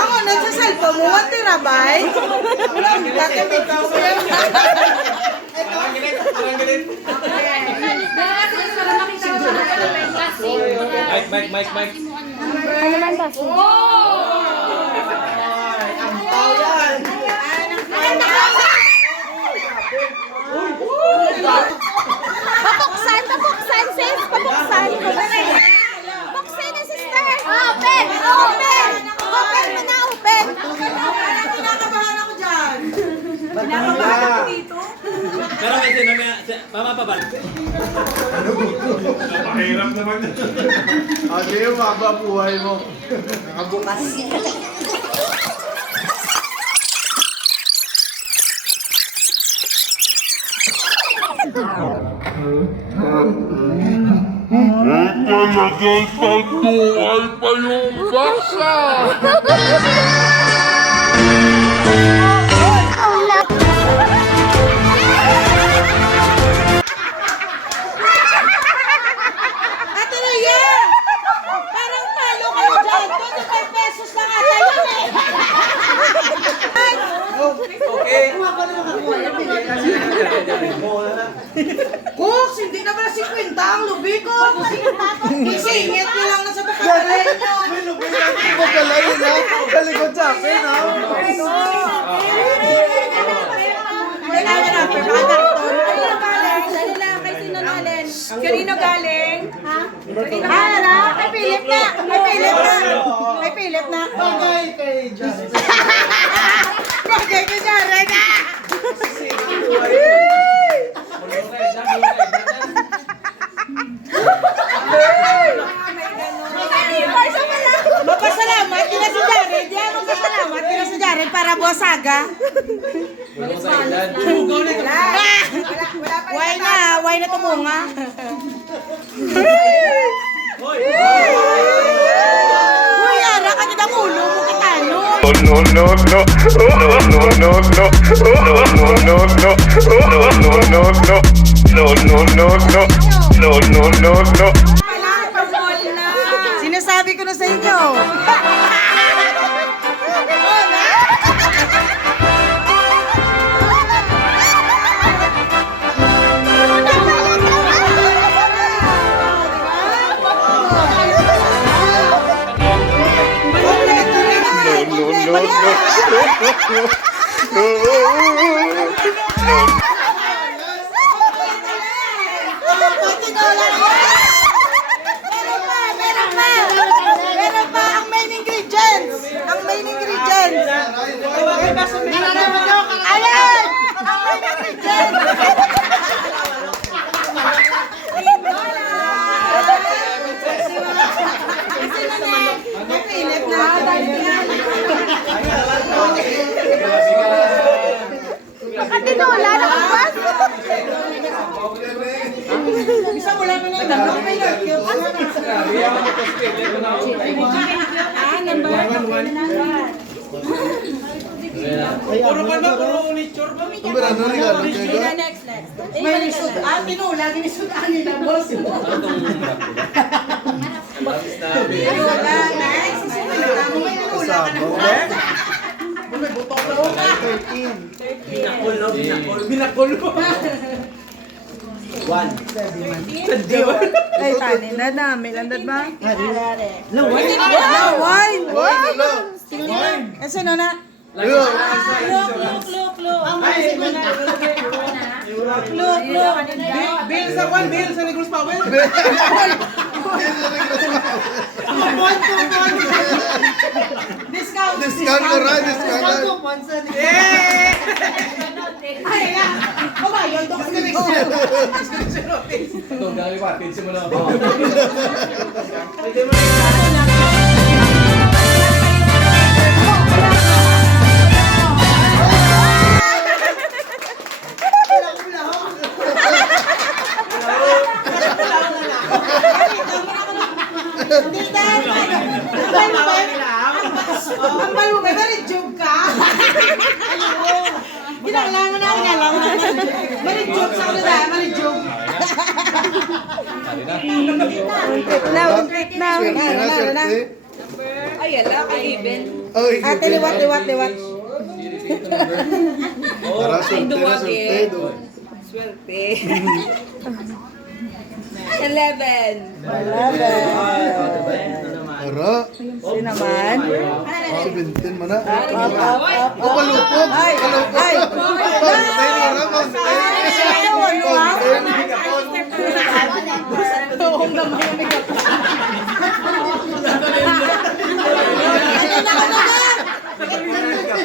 Ako na sa cellphone mo, what tirabay? Walang tatamit ko siya. Mike. Ano man ba? Papuksan, sis! Papuksan! Buksan na, sister! Open! Open mo na, open! Kinakabahan ako dyan. Kinakabahan ako dito. Pero kasi mama pa balik. Mahirap naman yun. Ate, yung maba buhay mo. Nakabukas. Talagang pagbuhay pa yung basa! Ate Raya! Parang talo kayo dyan. 25 pesos lang ata yun eh. Cooks, hindi na pala 50 ang lubi ko. Isingit nyo lang na sa pagkakaray nyo. Magkalayo na. Sa likod sa akin, ha? Kailangan na, pero baka karton. Dali lang, kay sino nalin? Kanino galing? Ha? Ano na? Kay Philip na. Kay Philip na. Bagay kay Jared. Bagay kay Jared na. Magpasalamat kina si Jared. Yan, magpasalamat kina si Jared para buwasaga. Why na tumunga? Uy, ara ka kita ulo mo katano. No. Sinasabi ko na sa inyo. Meron pa ang main ingredients. Ang main ingredients. Ayan! Ang main ingredients. Napilit na. Nakatinola, nakabas! Bisa mo lang na lang. Number 1. Puro ka ba? Puro uniture ba? Next. May lisod. Tinula, ginisudaan nila, boss. Tinula, next. May tinula ka na. May butong na ka. 13. Binakol mo. 1. Ay, tanin na namin. Landad ba? Lawan! Kasi no na? Look. Bill sa kwan, Bill sa Negros Power. Discount. Discount ko rin, discount. Ay, nga. Kumayon, doon kasi Ito, galing pa. Tinsin mo lang ako. Ang balo mo, may joke ka. Ginalaman na, ginalaman. Mali joke sa kanila, mali joke. Untik na. Wala na. Ay, ala, ka-even. Oy, Ate, liwat. Tara, Ay, sulte na, duwagi. sulte. Swerte. 11. Tara. Sino naman? 17 mo na. Up. Oh, palupog. Ay. Mountain, wala,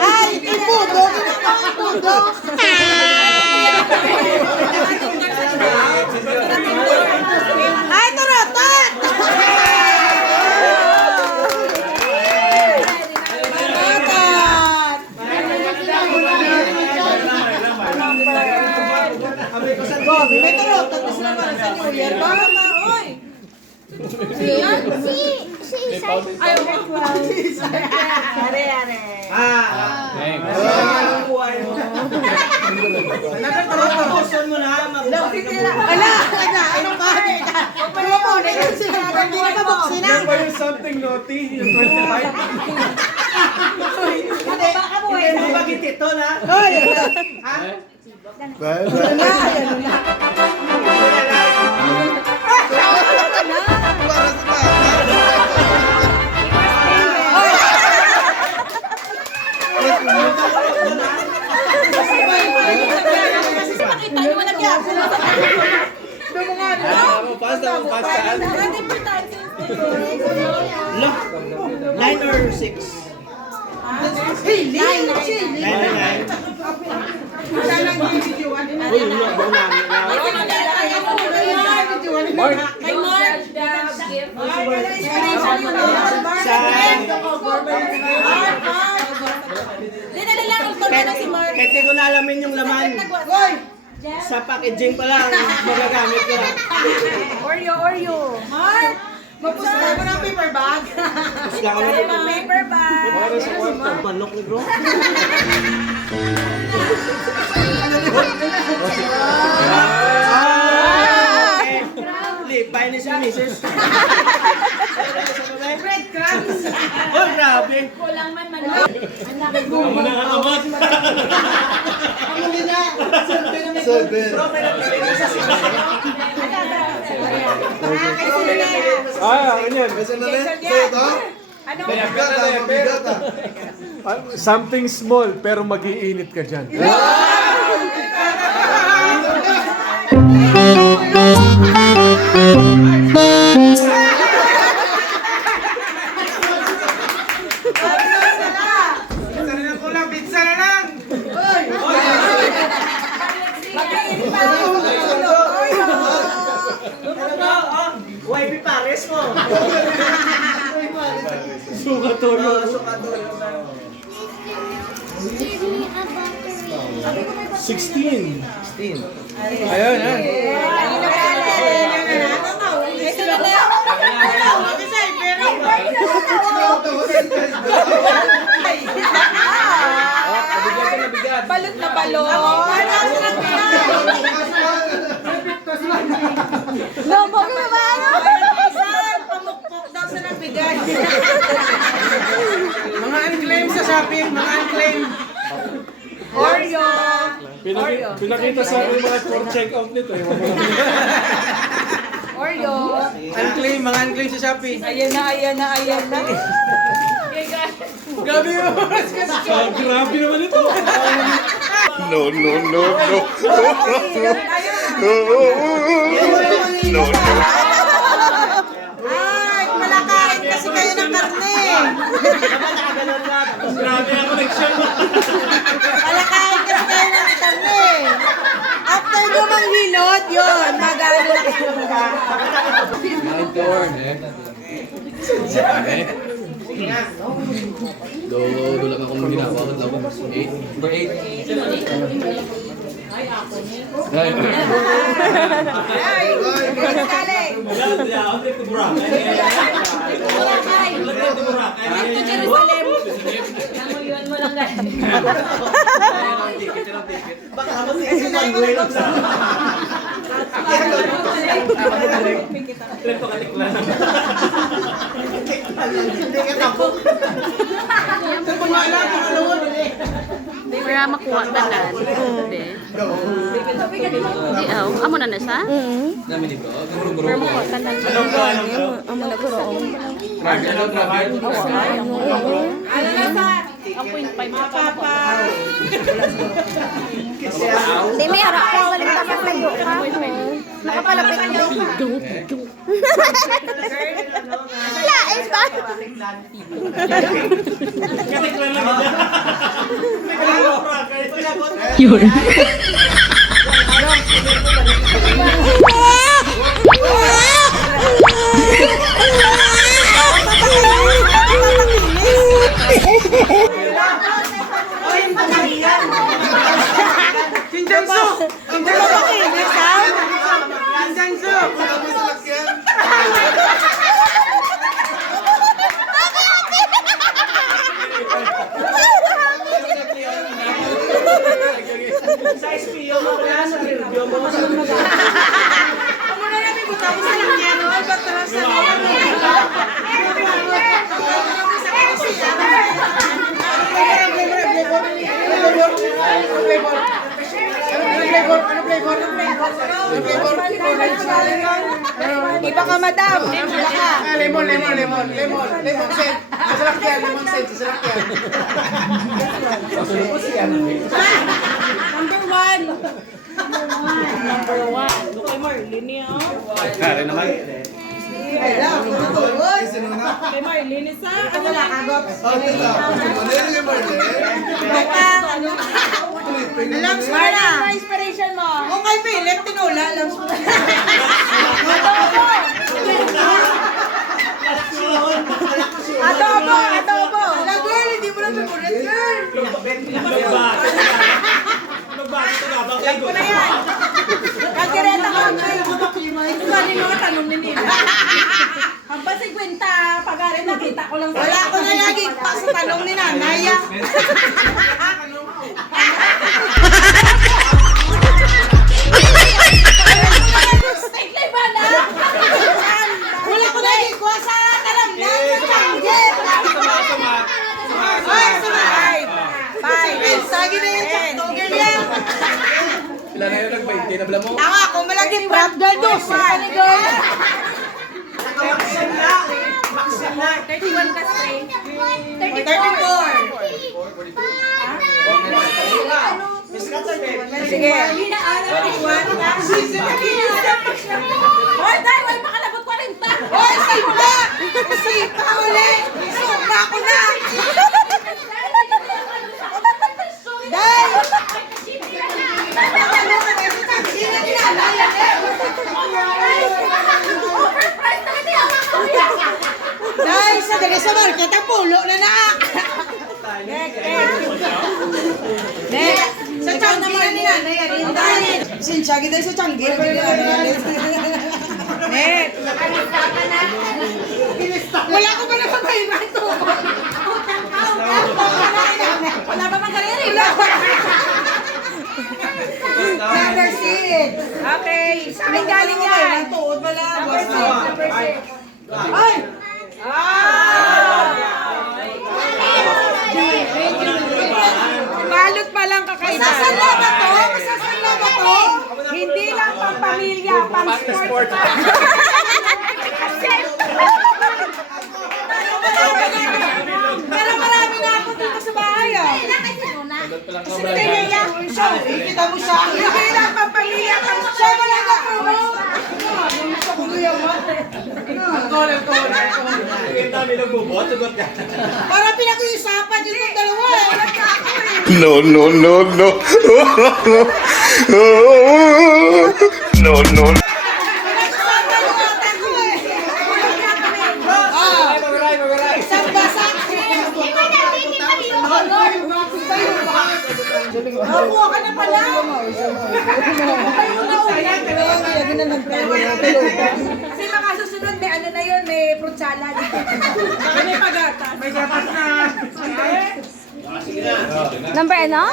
Ay, ipudo. Ay, turotot! Gobi, may turotot na sila para sa New Year. Baka na, oy! Are. Ala! Anong bagay ka? Pumapuna yun sila. Hindi na kabuksin na. yung something naughty, yung 25. Hindi ba gitito na? Hoy! Bye, Ano na? Ano na? Para sa tama. Pakita nyo na kaya. Pasta. 9 or 6? 9. Kay Mark. Dinala lang ang tono na si Mark. Kahit di ko na alamin yung laman. Sa packaging pa lang, magagamit ko na. Oreo. Mark! Mapusta mo ng paper bag. Pusla ko na ito. Paper bag. Manok ni bro. Lipay na siya, misis. Breadcrumbs. Oh, grabe. Amo na amat. 7. Bro, may napili ko sa Kasi na rin. Sa'yo to? Ano? Mabigat ah, mabigat ah. Something small pero mag-iinit ka dyan. YB Pares mo. Sukatoyo. Sukatoyo. 16. Ayun, ayun. Balot na balot. Lobo ka ba? Pamukpok daw sa nagbigay. Mga unclaim sa shopping, mga unclaim. Oreo. Pinakita sa akin yung mga for check out nito. Oreo. Unclaim, mga unclaim sa shopping. Ayan na. Grabe yun. Grabe naman ito. No. Ay, malakain kasi kayo ng karne. Grabe ako nag-share. Malakain kasi kayo ng karne. After nyo manghilot, yun, magano na kayo. Dula ka kung ginawa ko daw. 8. Number 8. Ay, galing. To Jerusalem. Namuyuan mo lang guys. Baka ako si Emmanuel sa... Trip pa Hindi ka tapok. Para makuha tanan. Hindi. Hindi, amo na siya? Namin ni bro. Guru-guru. Amo na guro. Ano, grabe. Ano na sa... Hindi, may harap ko. Walang dapat layo ka. Nakapalapit ka. Laes ba? Yun. Sinjanso! Hindi mo makinis, ha? Sinjanso! Sa SPO mo ko yan, sa review mo. Amo na namin butaw sa lakyan, no? Patras sa Iba ka, madam. Iba ka. Lemon set. Sasalakyan, lemon set. Sasalakyan. Number one. Kaya naman. Kay Marlene sa ano lang agop. Alam mo na. Inspiration mo. Kung kay Philip, tinula. Alam mo. Adobo. Wala girl, hindi mo lang favorite girl. Alam ko na yan. Kagireta ko ang girl. Ito ba rin mga tanong ni Nina? Ang ba 50, pag-arin nakita ko lang. Wala ko na lagi pa sa tanong ni Nanay. Steak live ba na? Wala ko na lagi ko sa talam na. Ay, sumakay. Bye. Sagi na yung saktoger yan. Ilan na yun nag-20 na bala mo? Tama, kung malaging rap girl, dos. Ano girl? Maxim na. 31 ka string. 34. Miss Katsabe. Sige. Hoy, dahil wala makalabot 40. Hoy, sipa! Sipa ulit! Sobra ko na! Dahil! Dahil sa dali sa market, ang pulo na na! Sa Changi na ni Nanay, dahil sinsyagi dahil sa Changi. Net! Wala ko ba na pagkain ito? Wala ba magkariri? Number 6. Okay. Saan galing yan? Tuod wala. Number 6. Ay! Balot pa lang kakaiba. Masasanla ba to? Masasanla ba to? Hindi lang pang pamilya, pang sport. Pero marami na ako dito sa bahay. Kasi kaya kita mo siya. Hindi lang pang pamilya, pang siya mo lang ako. Para pinag-uusapan yung dalawa eh. No, no, no, no. No, no. Pinag-uusapan yung ata ko eh. Isang basa. Kuha ka na pala. Tayo mo na ulit. Kasi makasusunod may ano na yun, may fruit salad. May pagatas. May gatas na. Number ano?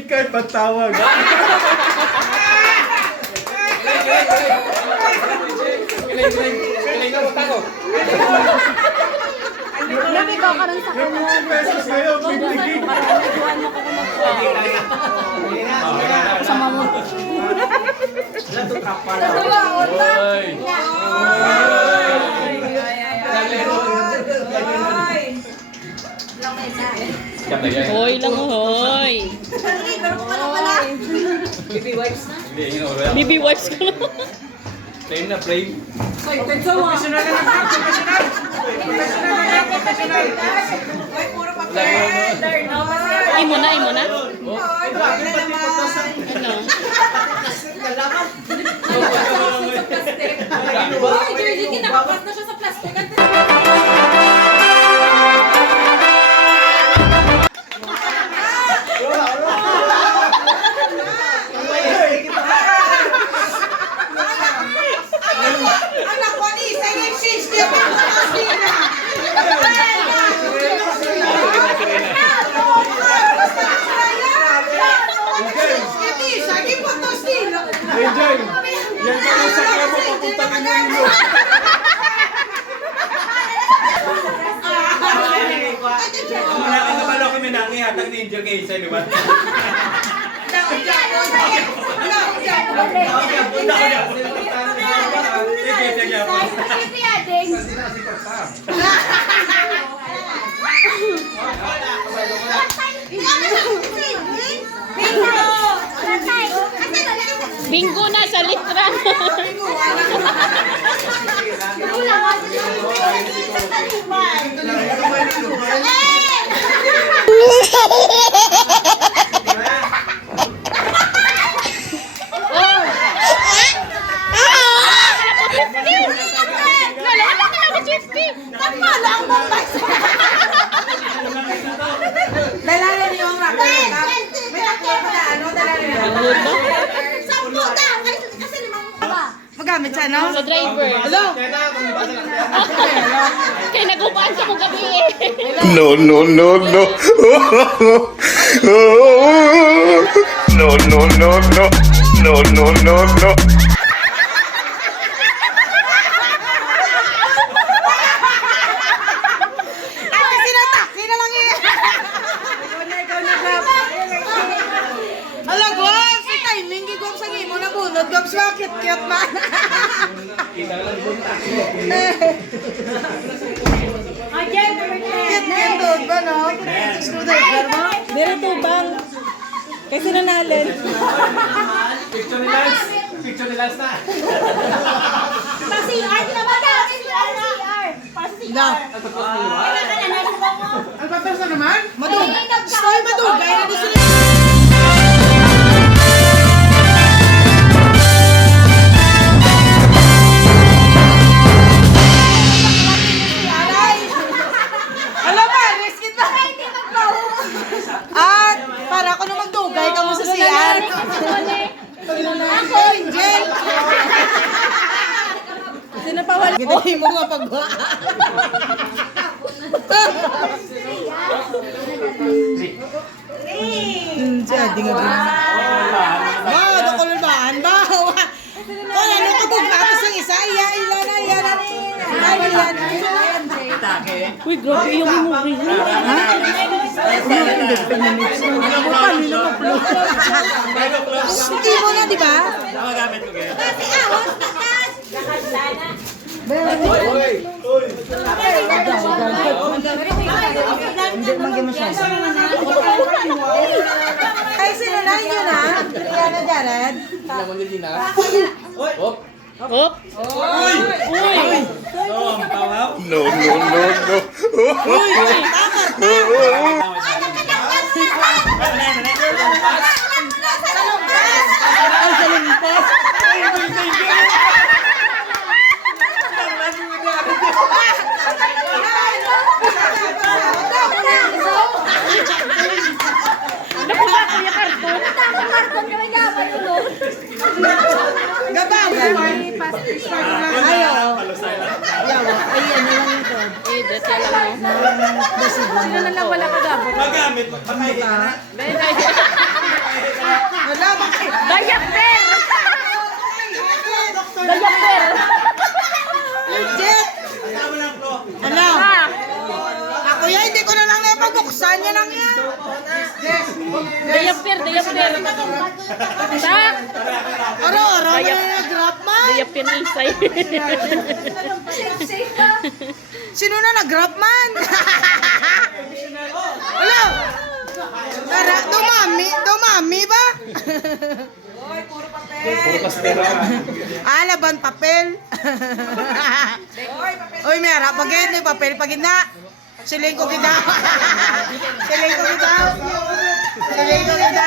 Pink card patawag. Namigaw ka rin sa kanya. 50 pesos ngayon, 50 gig. Nagjuhan mo ko kung mag-play. Sama mo. Oy! Hoy lang, hoy. BB wipes ka na. Flame na, flame. Imo na, imo na. Ano? Hoy, Jerry, kinakapas na siya sa plastic. Anak ko, ni sa exchange niya pa Angel, yan ka lang sa kaya mo papunta ka nyo inyo. Nakakabalo kami nangihatag ni Angel kay Isa, di ba? Bingo na sa litra. Nalala ka lang 50. Tama lang mo ba? Dalala niyo ang rock. May takbo pa na ano, dalala niyo. Sampo daw. Kasi limang Magamit siya, no? Sa driver. Hello? Kaya nagupaan ka mo gabi eh. No, no, no, no. No, no, no, no. No, no, no, no. Ay, sinatak! Sino lang eh? Ikaw na, Gab. Hala, Gwab! Si timing, Gwab sa ngimo na bunod. Gwab sa cute-cute man. Cute-cute doon ba, no? Screwdriver mo? Dito tubang. Kasi nanalin. Picture ni Lance. Picture ni Lance na. Pa-CR. Tinabaga. CR. Daw. Ang patas na naman? Madug. Stoy madug. Kaya na gusto niya. Alam ba, riskit ba? At para ako na magdugay ka mo sa CR. Ako, Angel. Sino pa wala? Ginahin mo nga pagwa. Siya, di nga ba? Wow, nakulbaan ba? Wala, nakabog na atas ang isa. Ilan na. Uy, grabe yung memory. Hindi mo na, di ba? Namagamit ko kaya. Hindi, magi masyado. Ay, sinunay nyo na. Rihanna Jared. Naman din na. Hop! Hop. Uy. So, ang tawaw. No, no, no, no. Gabang. Ayaw. Eh, dati lang mo. Sino na lang wala kagabot? Magamit. Patay ka na. Wala, bakit? Dayaper! Dayaper! Legit! Ano? Ako yan, hindi ko na lang napabuksan. Yan lang yan. Dayaper! Dayaper! Tak! Aro-aro, wala na nag-grab man. Dayaper ni Isay. Sino na nag-grab man? Wala. Tara, dumami ba? Puro pastera. Laban papel. Uy, may harap pagin, may papel pagin na. Siling ko kita. Siling ko kita. Siling ko kita.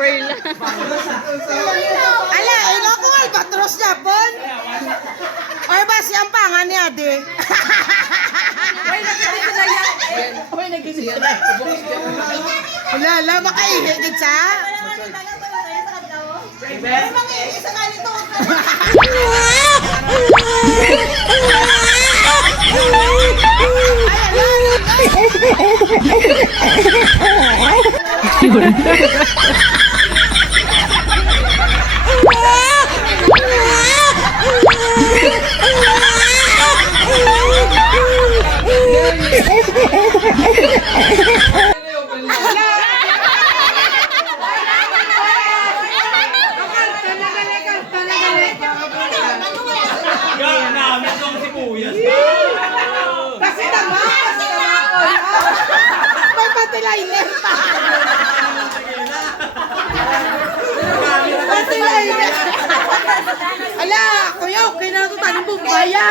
Perla. Ala, ino ko albatros Japon. Oy, ba siyang pangan ni Ade. Uy, nagising na. Wala, makaihigit sa. Kasi naman! May patilainer pa! Patilainer! Ala, kuya, okay na ito tayo bumbaya!